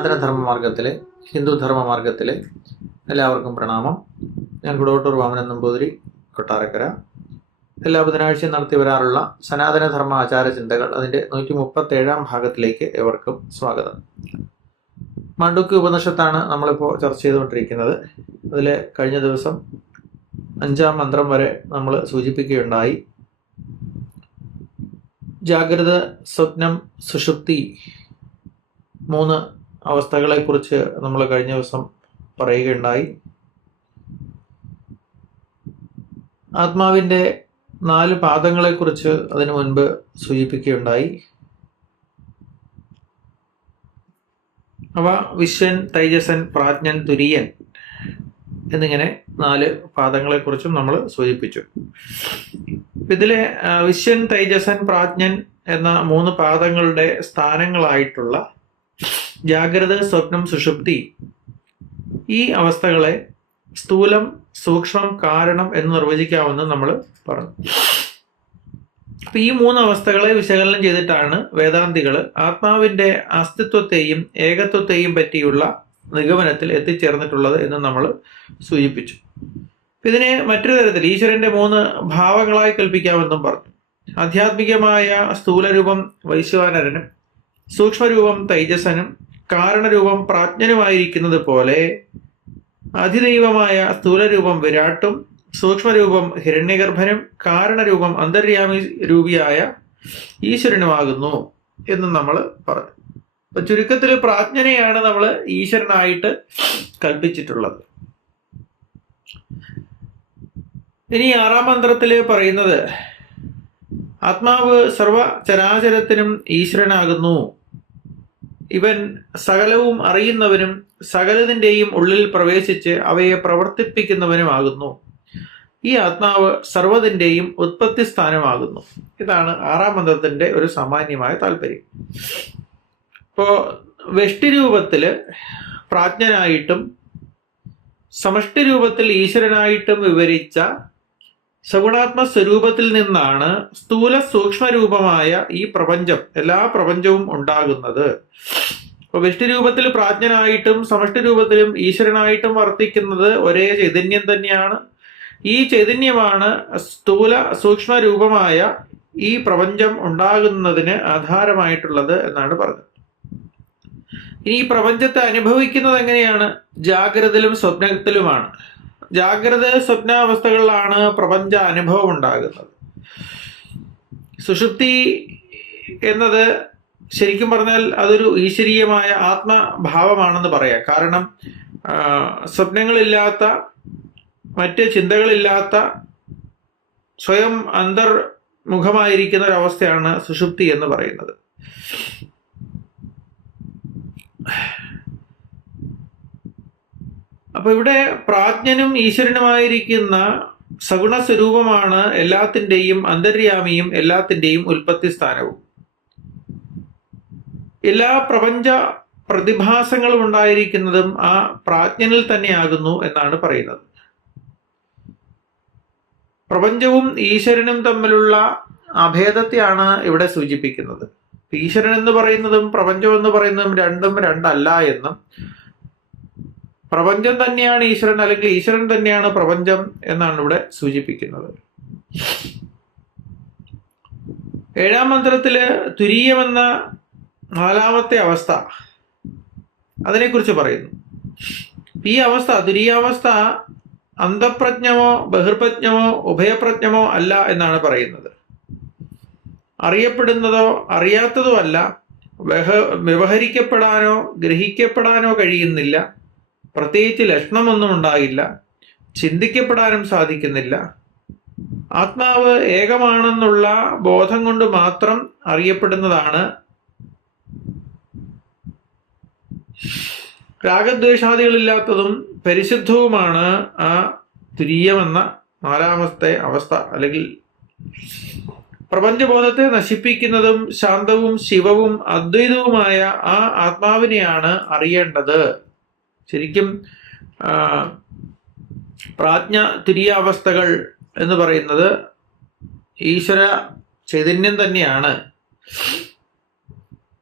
സനാതനധർമ്മമാർഗത്തിലെ ഹിന്ദുധർമ്മമാർഗത്തിലെ എല്ലാവർക്കും പ്രണാമം. ഞാൻ കുടവട്ടൂർ വാമനൻ നമ്പൂതിരി, കൊട്ടാരക്കര. എല്ലാ ബുധനാഴ്ചയും നടത്തി വരാറുള്ള സനാതനധർമ്മ ആചാര ചിന്തകൾ അതിൻ്റെ 137 ഭാഗത്തിലേക്ക് ഏവർക്കും സ്വാഗതം. മാണ്ഡൂക്യ ഉപനിഷത്താണ് നമ്മളിപ്പോൾ ചർച്ച ചെയ്തുകൊണ്ടിരിക്കുന്നത്. അതിൽ കഴിഞ്ഞ ദിവസം 5-ാം മന്ത്രം വരെ നമ്മൾ സൂചിപ്പിക്കുകയുണ്ടായി. ജാഗ്രത, സ്വപ്നം, സുഷുപ്തി 3 അവസ്ഥകളെക്കുറിച്ച് നമ്മൾ കഴിഞ്ഞ ദിവസം പറയുകയുണ്ടായി. ആത്മാവിൻ്റെ 4 പാദങ്ങളെക്കുറിച്ച് അതിനു മുൻപ് സൂചിപ്പിക്കുകയുണ്ടായി. അവ വിശ്വൻ, തൈജസൻ, പ്രാജ്ഞൻ, തുര്യൻ എന്നിങ്ങനെ 4 പാദങ്ങളെക്കുറിച്ചും നമ്മൾ സൂചിപ്പിച്ചു. ഇതിലെ വിശ്വൻ, തൈജസൻ, പ്രാജ്ഞൻ എന്ന 3 പാദങ്ങളുടെ സ്ഥാനങ്ങളായിട്ടുള്ള ജാഗ്രത, സ്വപ്നം, സുഷുപ്തി ഈ അവസ്ഥകളെ സ്ഥൂലം, സൂക്ഷ്മം, കാരണം എന്ന് നിർവചിക്കാമെന്ന് നമ്മൾ പറഞ്ഞു. അപ്പൊ ഈ 3 അവസ്ഥകളെ വിശകലനം ചെയ്തിട്ടാണ് വേദാന്തികൾ ആത്മാവിന്റെ അസ്തിത്വത്തെയും ഏകത്വത്തെയും പറ്റിയുള്ള നിഗമനത്തിൽ എത്തിച്ചേർന്നിട്ടുള്ളത് എന്ന് നമ്മൾ സൂചിപ്പിച്ചു. ഇതിനെ മറ്റൊരു തരത്തിൽ ഈശ്വരന്റെ 3 ഭാവങ്ങളായി കൽപ്പിക്കാമെന്നും പറഞ്ഞു. ആധ്യാത്മികമായ സ്ഥൂലരൂപം വൈശ്വാനരനും സൂക്ഷ്മരൂപം തൈജസനും കാരണരൂപം പ്രാജ്ഞനുമായിരിക്കുന്നത് പോലെ അധിദൈവമായ സ്ഥൂലരൂപം വിരാട്ടും സൂക്ഷ്മരൂപം ഹിരണ്യഗർഭനും കാരണരൂപം അന്തര്യാമി രൂപിയായ ഈശ്വരനുമാകുന്നു എന്നും നമ്മൾ പറഞ്ഞു. അപ്പൊ ചുരുക്കത്തിൽ പ്രാജ്ഞനെയാണ് നമ്മൾ ഈശ്വരനായിട്ട് കൽപ്പിച്ചിട്ടുള്ളത്. ഇനി 6-ാം മന്ത്രത്തില് പറയുന്നത് ആത്മാവ് സർവ ചരാചരത്തിനും ഈശ്വരനാകുന്നു. ഇവൻ സകലവും അറിയുന്നവനും സകലതിൻ്റെയും ഉള്ളിൽ പ്രവേശിച്ച് അവയെ പ്രവർത്തിപ്പിക്കുന്നവനുമാകുന്നു. ഈ ആത്മാവ് സർവ്വതിൻ്റെയും ഉത്പത്തി സ്ഥാനമാകുന്നു. ഇതാണ് 6-ാം മന്ത്രത്തിന്റെ ഒരു സാമാന്യമായ താല്പര്യം. ഇപ്പോ വെഷ്ടിരൂപത്തില് പ്രാജ്ഞനായിട്ടും സമഷ്ടി രൂപത്തിൽ ഈശ്വരനായിട്ടും വിവരിച്ച സഗുണാത്മ സ്വരൂപത്തിൽ നിന്നാണ് സ്ഥൂല സൂക്ഷ്മരൂപമായ ഈ പ്രപഞ്ചം, എല്ലാ പ്രപഞ്ചവും ഉണ്ടാകുന്നത്. അപ്പൊ വെഷ്ടിരൂപത്തിൽ പ്രാജ്ഞനായിട്ടും സമഷ്ടി രൂപത്തിലും ഈശ്വരനായിട്ടും വർത്തിക്കുന്നത് ഒരേ ചൈതന്യം തന്നെയാണ്. ഈ ചൈതന്യമാണ് സ്ഥൂല സൂക്ഷ്മ രൂപമായ ഈ പ്രപഞ്ചം ഉണ്ടാകുന്നതിന് ആധാരമായിട്ടുള്ളത് എന്നാണ് പറഞ്ഞത്. ഇനി ഈ പ്രപഞ്ചത്തെ അനുഭവിക്കുന്നത് എങ്ങനെയാണ്? ജാഗ്രതയിലും സ്വപ്നത്തിലുമാണ്. ജാഗ്രത സ്വപ്നാവസ്ഥകളിലാണ് പ്രപഞ്ച അനുഭവം ഉണ്ടാകുന്നത്. സുഷുപ്തി എന്നത് ശരിക്കും പറഞ്ഞാൽ അതൊരു ഈശ്വരീയമായ ആത്മഭാവമാണെന്ന് പറയാം. കാരണം സ്വപ്നങ്ങളില്ലാത്ത, മറ്റ് ചിന്തകളില്ലാത്ത, സ്വയം അന്തർമുഖമായിരിക്കുന്ന ഒരവസ്ഥയാണ് സുഷുപ്തി എന്ന് പറയുന്നത്. അപ്പൊ ഇവിടെ പ്രാജ്ഞനും ഈശ്വരനുമായിരിക്കുന്ന സഗുണ സ്വരൂപമാണ് എല്ലാത്തിൻ്റെയും അന്തര്യാമിയും എല്ലാത്തിൻ്റെയും ഉൽപ്പത്തി സ്ഥാനവും. എല്ലാ പ്രപഞ്ച പ്രതിഭാസങ്ങളും ഉണ്ടായിരിക്കുന്നതും ആ പ്രാജ്ഞനിൽ തന്നെയാകുന്നു എന്നാണ് പറയുന്നത്. പ്രപഞ്ചവും ഈശ്വരനും തമ്മിലുള്ള അഭേദത്തെയാണ് ഇവിടെ സൂചിപ്പിക്കുന്നത്. ഈശ്വരൻ എന്ന് പറയുന്നതും പ്രപഞ്ചം എന്ന് പറയുന്നതും രണ്ടും രണ്ടല്ല എന്നും, പ്രപഞ്ചം തന്നെയാണ് ഈശ്വരൻ അല്ലെങ്കിൽ ഈശ്വരൻ തന്നെയാണ് പ്രപഞ്ചം എന്നാണ് ഇവിടെ സൂചിപ്പിക്കുന്നത്. 7-ാം മന്ത്രത്തില് തുരീയമെന്ന 4-ാമത്തെ അവസ്ഥ, അതിനെക്കുറിച്ച് പറയുന്നു. ഈ അവസ്ഥ, തുരീയാവസ്ഥ, അന്തഃപ്രജ്ഞമോ ബഹിർപ്രജ്ഞമോ ഉഭയപ്രജ്ഞമോ അല്ല എന്നാണ് പറയുന്നത്. അറിയപ്പെടുന്നതോ അറിയാത്തതോ അല്ല, വ്യവഹരിക്കപ്പെടാനോ ഗ്രഹിക്കപ്പെടാനോ കഴിയുന്നില്ല, പ്രത്യേകിച്ച് ലക്ഷണമൊന്നും ഉണ്ടാകില്ല, ചിന്തിക്കപ്പെടാനും സാധിക്കുന്നില്ല. ആത്മാവ് ഏകമാണെന്നുള്ള ബോധം കൊണ്ട് മാത്രം അറിയപ്പെടുന്നതാണ്. രാഗദ്വേഷാദികളില്ലാത്തതും പരിശുദ്ധവുമാണ് ആ തുരീയമെന്ന 4-ാമത്തെ അവസ്ഥ. അല്ലെങ്കിൽ പ്രപഞ്ചബോധത്തെ നശിപ്പിക്കുന്നതും ശാന്തവും ശിവവും അദ്വൈതവുമായ ആ ആത്മാവിനെയാണ് അറിയേണ്ടത്. ശരിക്കും പ്രാജ്ഞ തുരീയാവസ്ഥകൾ എന്ന് പറയുന്നത് ഈശ്വര ചൈതന്യം തന്നെയാണ്.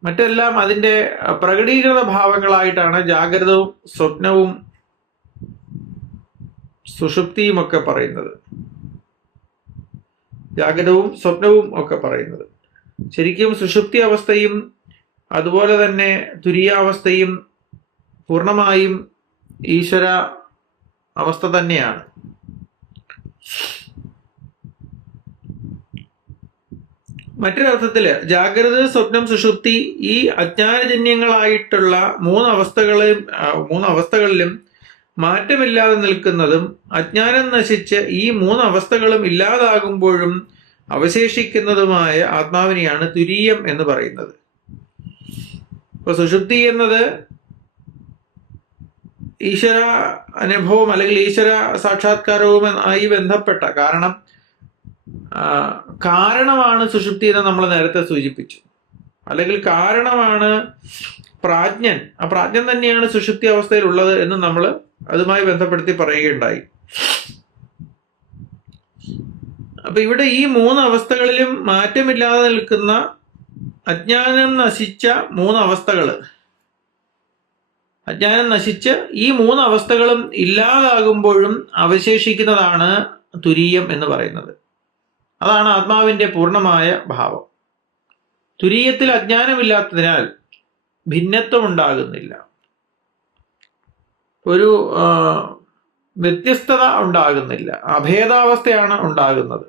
മറ്റെല്ലാം അതിൻ്റെ പ്രകടീകൃത ഭാവങ്ങളായിട്ടാണ് ജാഗ്രതവും സ്വപ്നവും സുഷുപ്തിയും ഒക്കെ പറയുന്നത്. ജാഗ്രതവും സ്വപ്നവും ഒക്കെ പറയുന്നത്. ശരിക്കും സുഷുപ്തി അവസ്ഥയും അതുപോലെ തന്നെ തുരീയാവസ്ഥയും പൂർണ്ണമായും ഈശ്വര അവസ്ഥ തന്നെയാണ്. മറ്റൊരർത്ഥത്തില് ജാഗ്രത, സ്വപ്നം, സുഷുപ്തി ഈ അജ്ഞാനജന്യങ്ങളായിട്ടുള്ള മൂന്നവസ്ഥകളിലും മാറ്റമില്ലാതെ നിൽക്കുന്നതും അജ്ഞാനം നശിച്ച് ഈ മൂന്നവസ്ഥകളും ഇല്ലാതാകുമ്പോഴും അവശേഷിക്കുന്നതുമായ ആത്മാവിനെയാണ് തുരീയം എന്ന് പറയുന്നത്. ഇപ്പൊ സുഷുപ്തി എന്നത് ഈശ്വര അനുഭവം അല്ലെങ്കിൽ ഈശ്വര സാക്ഷാത്കാരവുമായി ബന്ധപ്പെട്ട കാരണമാണ് സുഷുപ്തി എന്ന് നമ്മൾ നേരത്തെ സൂചിപ്പിച്ചു. അല്ലെങ്കിൽ കാരണമാണ് പ്രാജ്ഞൻ. ആ പ്രാജ്ഞൻ തന്നെയാണ് സുഷുപ്തി അവസ്ഥയിൽ ഉള്ളത് എന്ന് നമ്മൾ അതുമായി ബന്ധപ്പെടുത്തി പറയുകയുണ്ടായി. അപ്പൊ ഇവിടെ ഈ മൂന്ന് അവസ്ഥകളിലും മാറ്റമില്ലാതെ നിൽക്കുന്ന അജ്ഞാനം നശിച്ച അജ്ഞാനം നശിച്ച് ഈ മൂന്ന് അവസ്ഥകളും ഇല്ലാതാകുമ്പോഴും അവശേഷിക്കുന്നതാണ് തുരീയം എന്ന് പറയുന്നത്. അതാണ് ആത്മാവിന്റെ പൂർണ്ണമായ ഭാവം. തുരീയത്തിൽ അജ്ഞാനമില്ലാത്തതിനാൽ ഭിന്നത്വം ഉണ്ടാകുന്നില്ല, ഒരു വ്യത്യസ്തത ഉണ്ടാകുന്നില്ല, അഭേദാവസ്ഥയാണ് ഉണ്ടാകുന്നത്.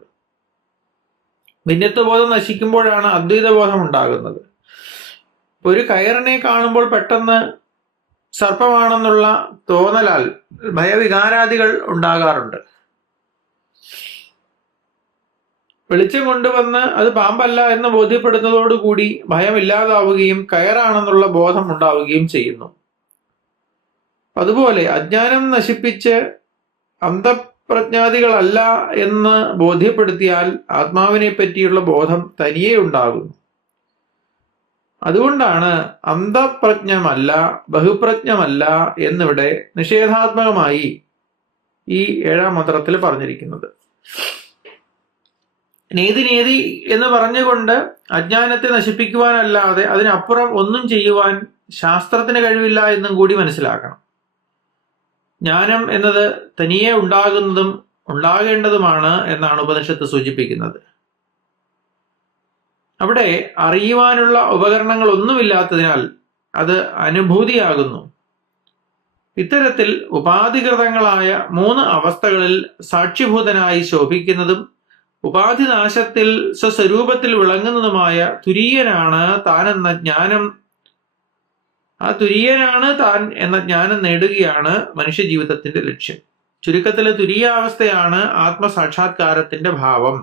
ഭിന്നത്വബോധം നശിക്കുമ്പോഴാണ് അദ്വൈതബോധം ഉണ്ടാകുന്നത്. ഒരു കയറിനെ കാണുമ്പോൾ പെട്ടെന്ന് സർപ്പമാണെന്നുള്ള തോന്നലാൽ ഭയവികാരാദികൾ ഉണ്ടാകാറുണ്ട്. വെളിച്ചം കൊണ്ടുവന്ന് അത് പാമ്പല്ല എന്ന് ബോധ്യപ്പെടുന്നതോടുകൂടി ഭയമില്ലാതാവുകയും കയറാണെന്നുള്ള ബോധം ഉണ്ടാവുകയും ചെയ്യുന്നു. അതുപോലെ അജ്ഞാനം നശിപ്പിച്ച് അന്ധപ്രജ്ഞാദികളല്ല എന്ന് ബോധ്യപ്പെടുത്തിയാൽ ആത്മാവിനെ പറ്റിയുള്ള ബോധം തനിയെ ഉണ്ടാകുന്നു. അതുകൊണ്ടാണ് അന്ധപ്രജ്ഞമല്ല, ബഹുപ്രജ്ഞമല്ല എന്നിവിടെ നിഷേധാത്മകമായി ഈ 7-ാം മന്ത്രത്തിൽ പറഞ്ഞിരിക്കുന്നത്. നേതി എന്ന് പറഞ്ഞുകൊണ്ട് അജ്ഞാനത്തെ നശിപ്പിക്കുവാനല്ലാതെ അതിനപ്പുറം ഒന്നും ചെയ്യുവാൻ ശാസ്ത്രത്തിന് കഴിവില്ല എന്നും കൂടി മനസ്സിലാക്കണം. ജ്ഞാനം എന്നത് തനിയെ ഉണ്ടാകുന്നതും ഉണ്ടാകേണ്ടതുമാണ് എന്നാണ് ഉപനിഷത്ത് സൂചിപ്പിക്കുന്നത്. അവിടെ അറിയുവാനുള്ള ഉപകരണങ്ങളൊന്നുമില്ലാത്തതിനാൽ അത് അനുഭൂതിയാകുന്നു. ഇത്തരത്തിൽ ഉപാധികൃതങ്ങളായ 3 അവസ്ഥകളിൽ സാക്ഷിഭൂതനായി ശോഭിക്കുന്നതും ഉപാധിനാശത്തിൽ സ്വസ്വരൂപത്തിൽ വിളങ്ങുന്നതുമായ തുരീയനാണ് താൻ എന്ന ജ്ഞാനം. ആ തുരീയനാണ് താൻ എന്ന ജ്ഞാനം നേടുകയാണ് മനുഷ്യജീവിതത്തിന്റെ ലക്ഷ്യം. ചുരുക്കത്തില് തുരീയാവസ്ഥയാണ് ആത്മസാക്ഷാത്കാരത്തിന്റെ ഭാവം.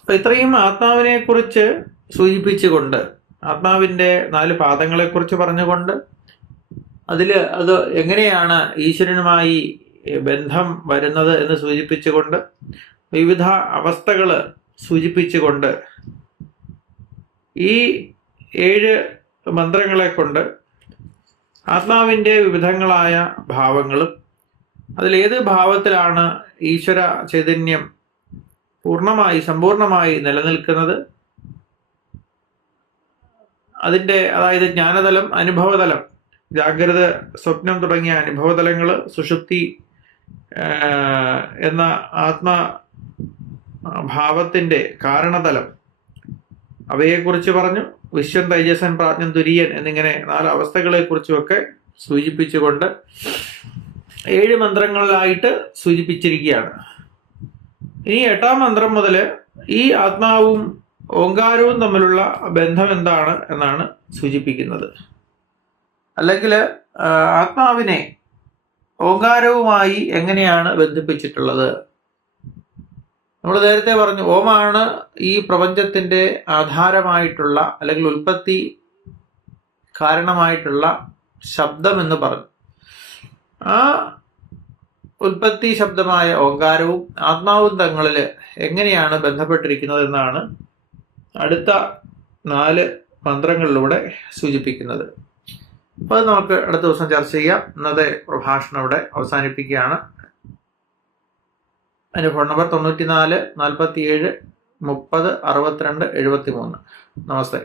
അപ്പൊ ഇത്രയും ആത്മാവിനെ കുറിച്ച് സൂചിപ്പിച്ചുകൊണ്ട്, ആത്മാവിന്റെ 4 പാദങ്ങളെക്കുറിച്ച് പറഞ്ഞുകൊണ്ട്, അത് എങ്ങനെയാണ് ഈശ്വരനുമായി ബന്ധം വരുന്നത് എന്ന് സൂചിപ്പിച്ചുകൊണ്ട്, വിവിധ അവസ്ഥകൾ സൂചിപ്പിച്ചുകൊണ്ട് ഈ 7 മന്ത്രങ്ങളെ കൊണ്ട് ആത്മാവിന്റെ വിവിധങ്ങളായ ഭാവങ്ങളും അതിലേത് ഭാവത്തിലാണ് ഈശ്വര ചൈതന്യം സമ്പൂർണമായി നിലനിൽക്കുന്നത്, അതായത് ജ്ഞാനതലം, അനുഭവതലം, ജാഗ്രത, സ്വപ്നം തുടങ്ങിയ അനുഭവതലങ്ങൾ, സുഷുപ്തി എന്ന ആത്മഭാവത്തിന്റെ കാരണതലം, അവയെക്കുറിച്ച് പറഞ്ഞു. വിശ്വം, തൈജസൻ, പ്രാജ്ഞൻ, തുര്യൻ എന്നിങ്ങനെ 4 അവസ്ഥകളെക്കുറിച്ചുമൊക്കെ സൂചിപ്പിച്ചുകൊണ്ട് 7 മന്ത്രങ്ങളിലായിട്ട് സൂചിപ്പിച്ചിരിക്കുകയാണ്. ഇനി 8-ാം മന്ത്രം മുതൽ ഈ ആത്മാവും ഓങ്കാരവും തമ്മിലുള്ള ബന്ധം എന്താണ് എന്നാണ് സൂചിപ്പിക്കുന്നത്. അല്ലെങ്കിൽ ആത്മാവിനെ ഓങ്കാരവുമായി എങ്ങനെയാണ് ബന്ധിപ്പിച്ചിട്ടുള്ളത്? നമ്മൾ നേരത്തെ പറഞ്ഞു, ഓമാണ് ഈ പ്രപഞ്ചത്തിന്റെ ആധാരമായിട്ടുള്ള അല്ലെങ്കിൽ ഉൽപ്പത്തി കാരണമായിട്ടുള്ള ശബ്ദം എന്ന് പറഞ്ഞു. ആ ഉൽപ്പത്തി ശബ്ദമായ ഓങ്കാരവും ആത്മാവും തങ്ങളിൽ എങ്ങനെയാണ് ബന്ധപ്പെട്ടിരിക്കുന്നത് എന്നാണ് അടുത്ത 4 മന്ത്രങ്ങളിലൂടെ സൂചിപ്പിക്കുന്നത്. അപ്പോൾ അത് നമുക്ക് അടുത്ത ദിവസം ചർച്ച ചെയ്യാം. ഇന്നത്തെ പ്രഭാഷണം ഇവിടെ അവസാനിപ്പിക്കുകയാണ്. അതിൻ്റെ ഫോൺ നമ്പർ 94 47 30 62 73. നമസ്തേ.